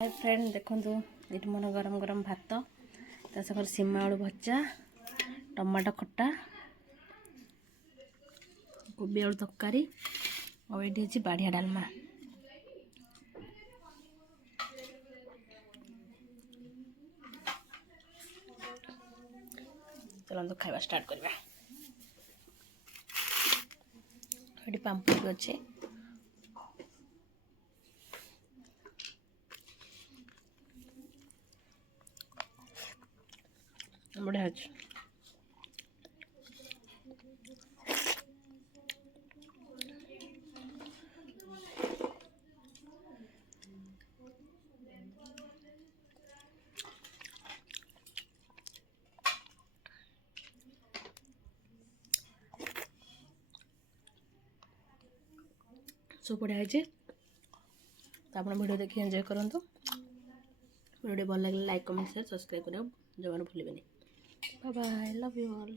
Hi friend देखो ये मोर गरम गरम भात तासकर सीमा आलू भजा टमाटो खट्टा कोबी आलू तरकारी और ये बाढ़िया डालमा। चलो खाଇବା स्टार्ट करवा। ये पांपड़ भी अच्छे बढ़िया अच्छे। सब बढ़िया है। तो आप वीडियो देखिए एंजॉय करूँ। वीडियो भल लगे लाइक कमेंट शेयर सब्सक्राइब करें जमा भूलें। Bye bye, love you all.